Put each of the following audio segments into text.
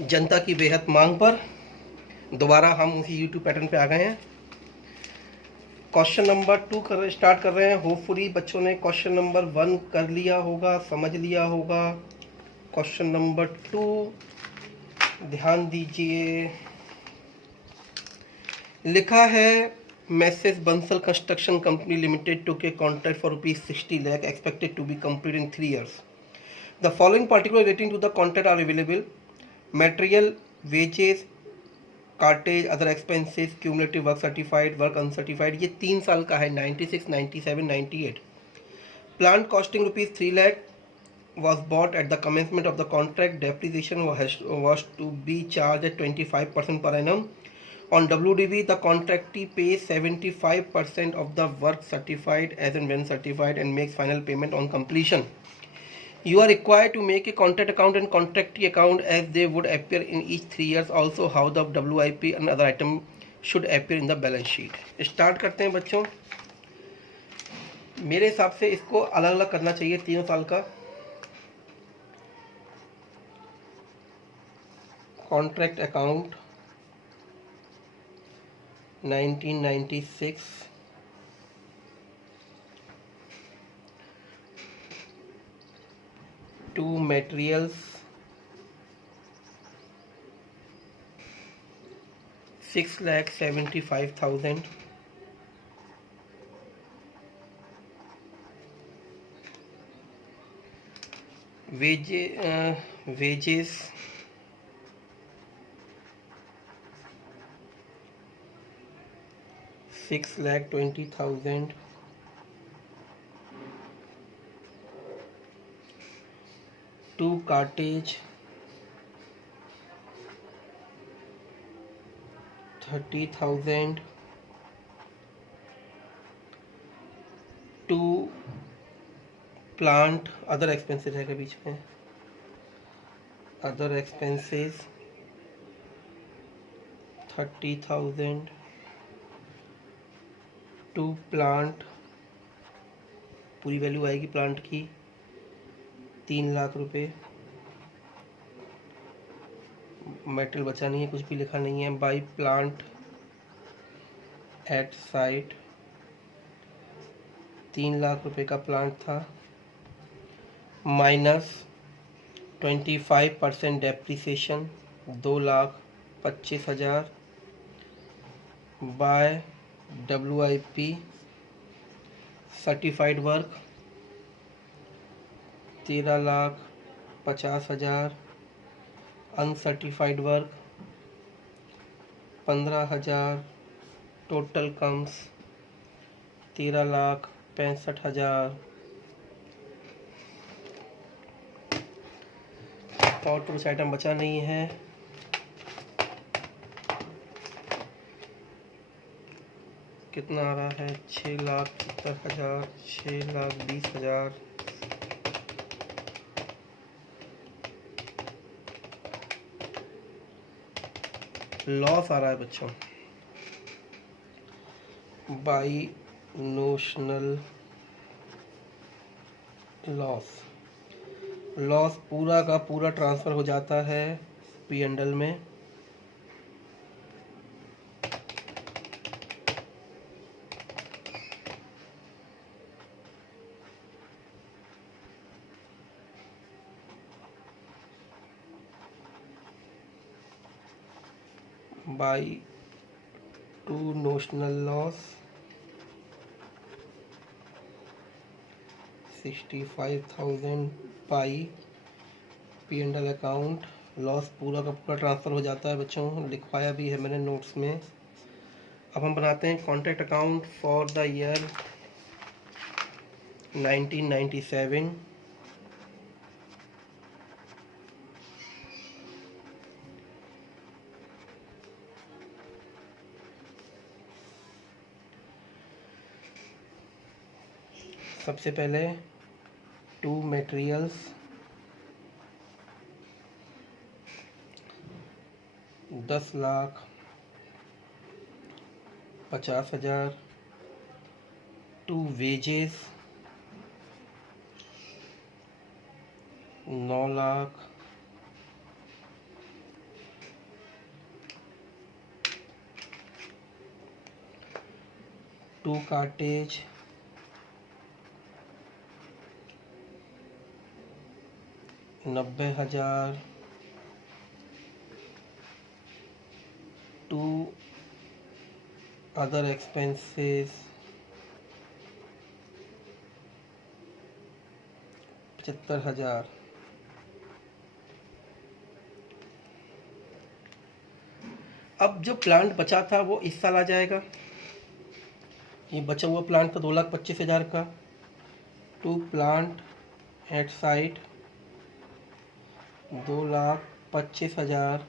जनता की बेहद मांग पर दोबारा हम उसी यूट्यूब पैटर्न पे आ गए हैं। क्वेश्चन नंबर 2 स्टार्ट कर रहे हैं। होपफुली बच्चों ने क्वेश्चन नंबर 1 कर लिया होगा, समझ लिया होगा। क्वेश्चन नंबर 2 ध्यान दीजिए। लिखा है message Bansal construction company limited टू के contract for ₹60 lakh expected to be complete in 3 years. The following particulars relating to the contract are available: material, wages, cartage, other expenses, cumulative work certified, work uncertified. ये 3 साल का है, 96, 97, 98। Plant costing ₹3 lakh was bought at the commencement of the contract. Depreciation was to be charged at 25% per annum. On WDV, the contractee pays 75% of the work certified as and when certified and makes final payment on completion. You are required to make a contract account and contractee account as they would appear in each 3 years. Also, how the WIP and other item should appear in the balance sheet. Start करते हैं बच्चों। मेरे हिसाब से इसको अलग अलग करना चाहिए, 3 साल का contract account 1996, to materials 6,75,000, wages 6,20,000, to cartage 30,000, to plant, other expenses है के बीच में, अदर एक्सपेंसेस 30,000, टू प्लांट, पूरी वैल्यू आएगी प्लांट की 3 लाख रुपए। मेटेरियल बचा नहीं है, कुछ भी लिखा नहीं है। By plant at site 3 lakh रुपए का प्लांट था, minus 25% depreciation 2,25,000 by WIP certified work 13,50,000, uncertified work 15,000, total comes 13,65,000। और कुछ आइटम बचा नहीं है। कितना आ रहा है? 6,70,000, 6,20,000, लॉस आ रहा है बच्चों बाई नोशनल लॉस पूरा का पूरा ट्रांसफ़र हो जाता है P&L में। By two notional loss 65,000 by P&L account. Loss पूरा का पूरा ट्रांसफ़र हो जाता है बच्चों, लिखवाया भी है मैंने नोट्स में। अब हम बनाते हैं contract account for the year 1997। सबसे पहले to materials 10,50,000, to wages 9 lakh, 2 cartage 90,000, 2 other expenses 75,000। अब जो प्लांट बचा था वो इस साल आ जाएगा। ये बचा हुआ प्लांट था 2,25,000 का। To plant at site 2,25,000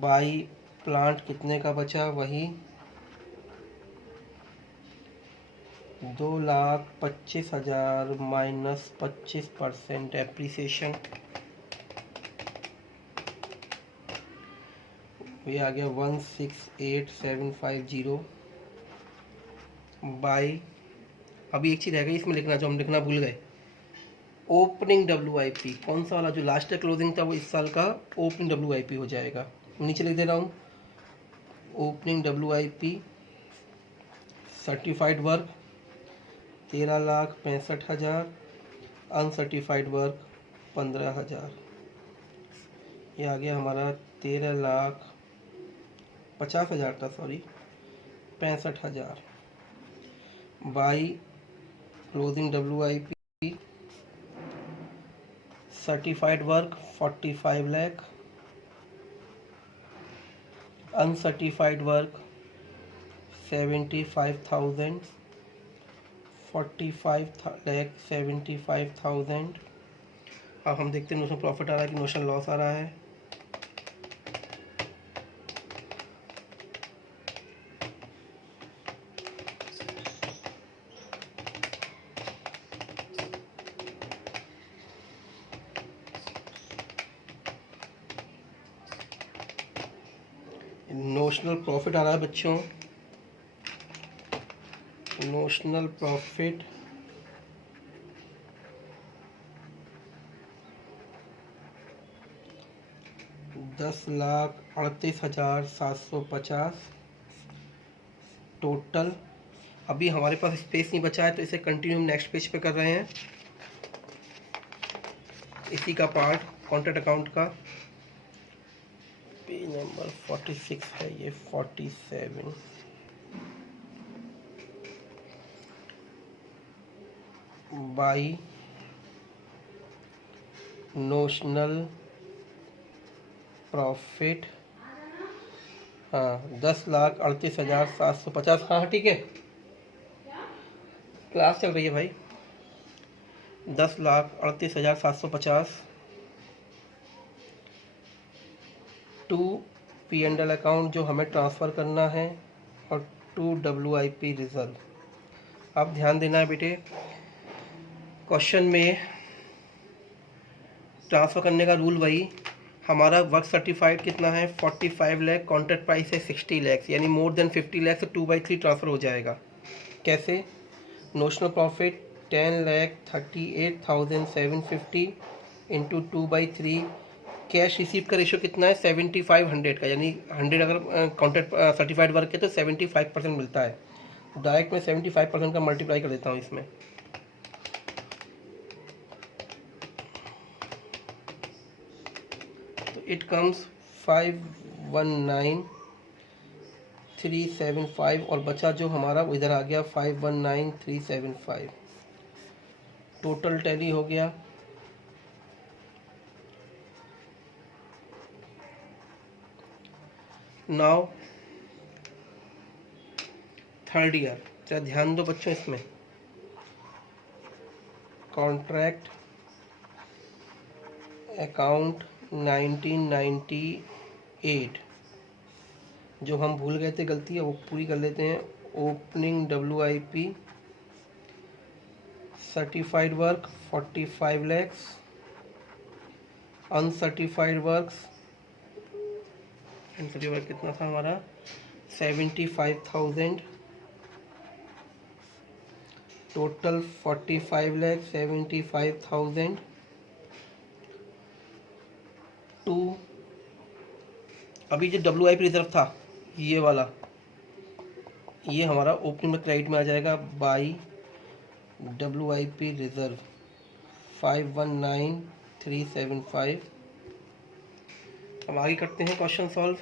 by plant कितने का बचा, वही 2,25,000 माइनस 25% एप्रिसिएशन, ये आ गया 168,750 बाई, अभी एक चीज़ रह गई इसमें लिखना, जो हम लिखना भूल गए, ओपनिंग WIP। कौन सा वाला जो लास्ट ईयर क्लोजिंग था वो इस साल का ओपनिंग WIP हो जाएगा। नीचे लिख दे रहा हूँ, opening WIP certified work 13,65,000, uncertified work 15,000। ये आ गया हमारा 13,50,000 था, sorry 65,000 by closing WIP certified work 45 lakh, uncertified work 75,000, 45 lakh 75,000। अब हम देखते हैं नोशनल प्रॉफिट आ रहा है कि नोशनल लॉस आ रहा है। नोशनल प्रॉफिट आ रहा है बच्चों, नोशनल प्रॉफिट 10,38,750 टोटल। अभी हमारे पास स्पेस नहीं बचा है तो इसे कंटिन्यू नेक्स्ट पेज पे कर रहे हैं। इसी का पार्ट कॉन्ट्रैक्ट अकाउंट का पेज नंबर 46 है, ये 47 बाई नोशनल प्रॉफिट, हाँ 10,38,750। हाँ ठीक है, क्लास चल रही है भाई। 10,38,750 टू P&L अकाउंट जो हमें ट्रांसफ़र करना है, और टू WIP रिजर्व। अब ध्यान देना है बेटे, क्वेश्चन में ट्रांसफ़र करने का रूल वही, हमारा वर्क सर्टिफाइड कितना है 45 लाख, कॉन्ट्रैक्ट प्राइस है 60 लाख, यानी मोर देन 50 लाख से 2/3 ट्रांसफ़र हो जाएगा। कैसे, notional profit 10,38,750 into 2/3, cash receive का रेशो कितना है 75-100 का, यानी 100 अगर कॉन्ट्रैक्ट सर्टिफाइड वर्क है तो 75% मिलता है। डायरेक्ट मैं 75% का मल्टीप्लाई कर देता हूँ इसमें। तो इट कम्स 519,375, और बचा जो हमारा वो इधर आ गया 519,375। टोटल टैली हो गया नाउ थर्ड ईयर। जरा ध्यान दो बच्चों, इसमें कॉन्ट्रैक्ट अकाउंट 1998 जो हम भूल गए थे गलती है वो पूरी कर लेते हैं। Opening WIP certified work 45 lakhs, uncertified works, uncertified work कितना था हमारा 75,000, टोटल 45 लाख 75,000 टू, अभी जो WIP रिजर्व था ये वाला, ये हमारा ओपनिंग में क्रेडिट में आ जाएगा बाई WIP रिजर्व 519375। अब आगे करते हैं question solve.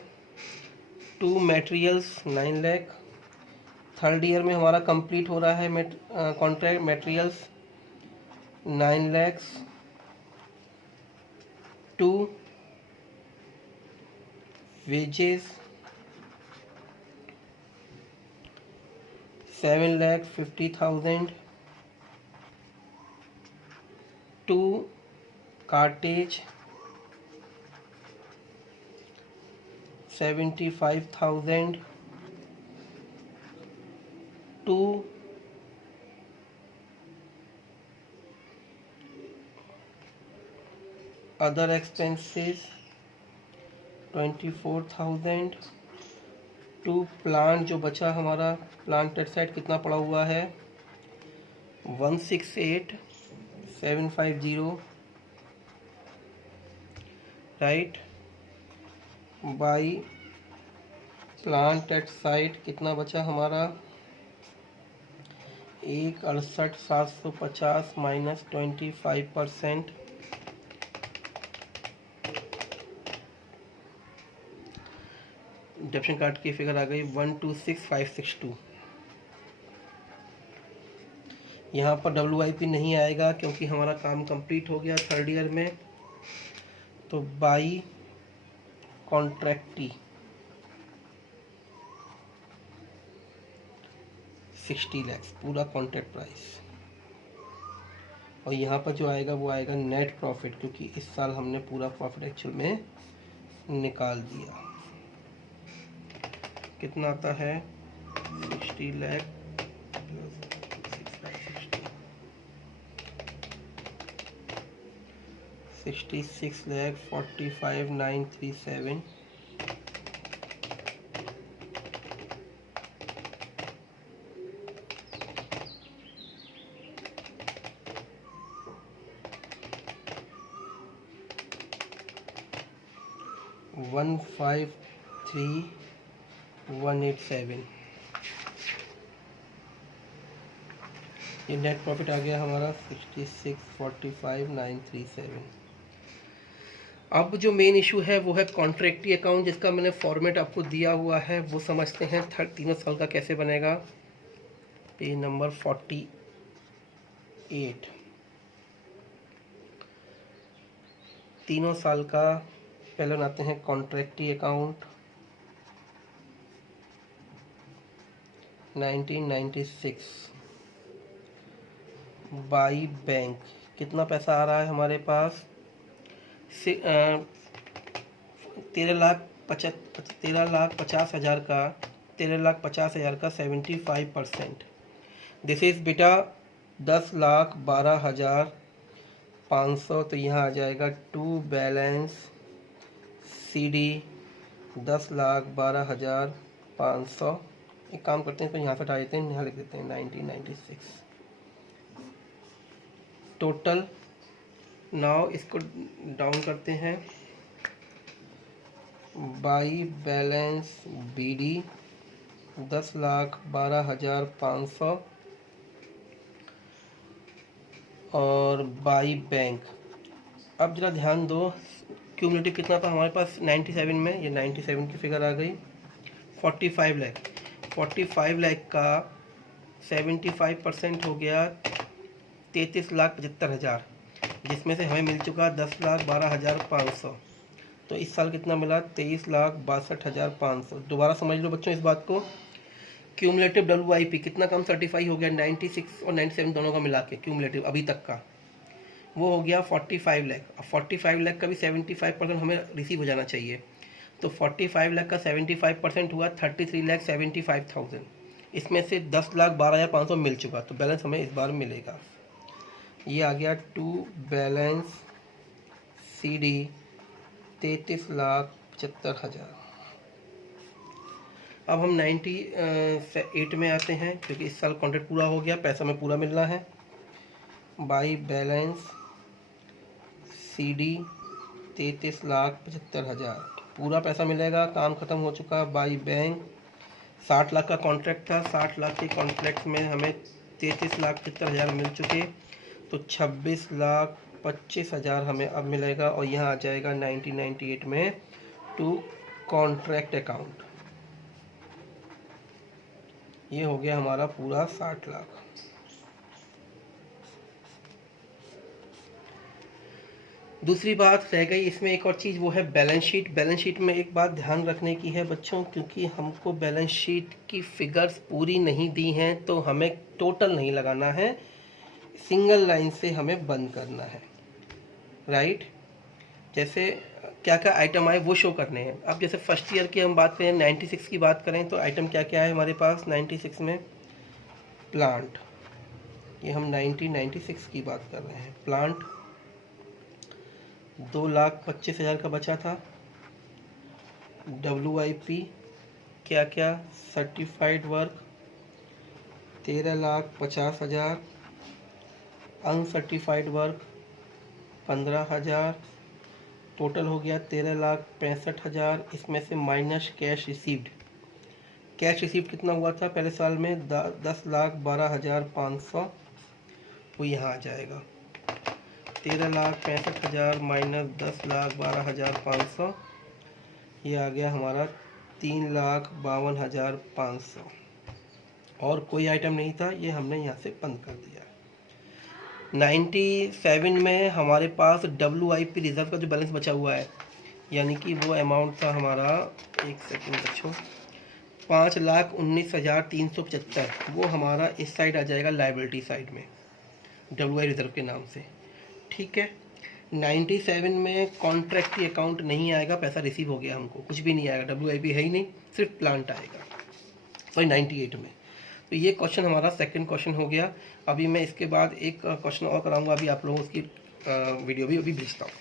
2 materials 9 lakh. Third year में हमारा कंप्लीट हो रहा है contract materials 9 lakhs। 2 wages 7,50,000। 2 cartage 75,000। 2 other expenses 24,000। 2 plant जो बचा हमारा प्लांट साइड कितना पड़ा हुआ है 168,750 right. By plant at site कितना बचा हमारा 1,68,750 माइनस 25%। डेप्शन कार्ड की फिगर आ गई 126,562। यहाँ पर WIP नहीं आएगा क्योंकि हमारा काम कंप्लीट हो गया थर्ड ईयर में। तो बाई कॉन्ट्रैक्टी 60 lakhs पूरा कॉन्ट्रैक्ट प्राइस। और यहाँ पर जो आएगा वो आएगा नेट प्रॉफिट, क्योंकि इस साल हमने पूरा प्रॉफिट एक्चुअल में निकाल दिया। कितना आता है 60 लाख प्लस 66,45,937। वन 53187। ये नेट प्रॉफिट आ गया हमारा 66,45,937। अब जो मेन इशू है वो है कॉन्ट्रैक्टी अकाउंट, जिसका मैंने फॉर्मेट आपको दिया हुआ है वो समझते हैं। तीनों साल का कैसे बनेगा। पेज नंबर 48 तीनों साल का पहले बनाते हैं कॉन्ट्रैक्टी अकाउंट 1996 बाई बैंक। कितना पैसा आ रहा है हमारे पास 13,50,000 का 13,50,000 का 75%। दिस इज बेटा 10,12,500। तो यहाँ आ जाएगा टू बैलेंस CD 10,12,500। एक काम करते हैं तो यहाँ से हटा देते हैं, यहाँ लिख देते हैं 1996 टोटल। नाउ इसको डाउन करते हैं बाई बैलेंस BD 10,12,500 और बाई बैंक। अब जरा ध्यान दो क्यूमुलेटिव कितना था हमारे पास 97 में। ये 97 की फिगर आ गई 45 लाख। 45 लाख का 75% हो गया 33,75,000, जिसमें से हमें मिल चुका 10,12,500। तो इस साल कितना मिला 23,62,500। दोबारा समझ लो बच्चों इस बात को। क्यूमुलेटिव WIP कितना कम सर्टिफाई हो गया 96 और 97 दोनों का मिला के क्यूमुलेटिव अभी तक का वो हो गया 45 लाख। अब 45 लाख का भी 75% हमें रिसीव हो जाना चाहिए। तो 45 लाख का 75% हुआ 33,75,000। इसमें से 10,12,500 मिल चुका, तो बैलेंस हमें इस बार मिलेगा। ये आ गया टू बैलेंस CD 33,75,000। अब हम 98 में आते हैं, क्योंकि इस साल कॉन्ट्रैक्ट पूरा हो गया, पैसा हमें पूरा मिलना है। बाई बैलेंस CD 33,75,000 पूरा पैसा मिलेगा, काम ख़त्म हो चुका। बाई बैंक 60 लाख का कॉन्ट्रैक्ट था, 60 लाख के कॉन्ट्रैक्ट में हमें 33,70,000 मिल चुके, तो 26,25,000 हमें अब मिलेगा और यहाँ आ जाएगा 1998 में टू कॉन्ट्रैक्ट अकाउंट। ये हो गया हमारा पूरा 60 लाख। दूसरी बात रह गई इसमें एक और चीज़, वो है बैलेंस शीट। बैलेंस शीट में एक बात ध्यान रखने की है बच्चों, क्योंकि हमको बैलेंस शीट की फिगर्स पूरी नहीं दी हैं तो हमें टोटल नहीं लगाना है, सिंगल लाइन से हमें बंद करना है, राइट। जैसे क्या क्या आइटम आए वो शो करने हैं। अब जैसे फर्स्ट ईयर की हम बात करें, 96 की बात करें, तो आइटम क्या क्या है हमारे पास 96 में? प्लांट, ये हम 96 की बात कर रहे हैं। प्लांट 2,25,000 का बचा था। WIP क्या क्या? Certified work 13,50,000, uncertified work 15,000, total हो गया 13,65,000। इसमें से minus cash received. Cash received कितना हुआ था पहले साल में? 10,12,500, वो यहाँ आ जाएगा। 13,65,000 माइनस 10,12,500, ये आ गया हमारा 3,52,500। और कोई आइटम नहीं था, ये हमने यहाँ से बंद कर दिया। 97 में हमारे पास WIP रिजर्व का जो बैलेंस बचा हुआ है, यानी कि वो अमाउंट था हमारा, एक सेकंड बच्चों, 5,19,375, वो हमारा इस साइड आ जाएगा लाइबिलिटी साइड में, WI रिजर्व के नाम से, ठीक है। 97 में कॉन्ट्रैक्ट की अकाउंट नहीं आएगा, पैसा रिसीव हो गया, हमको कुछ भी नहीं आएगा, WIP है ही नहीं, सिर्फ प्लांट आएगा। सॉरी 98 में। तो ये क्वेश्चन हमारा सेकंड क्वेश्चन हो गया। अभी मैं इसके बाद एक क्वेश्चन और कराऊंगा, अभी आप लोगों की वीडियो भी अभी भेजता हूँ।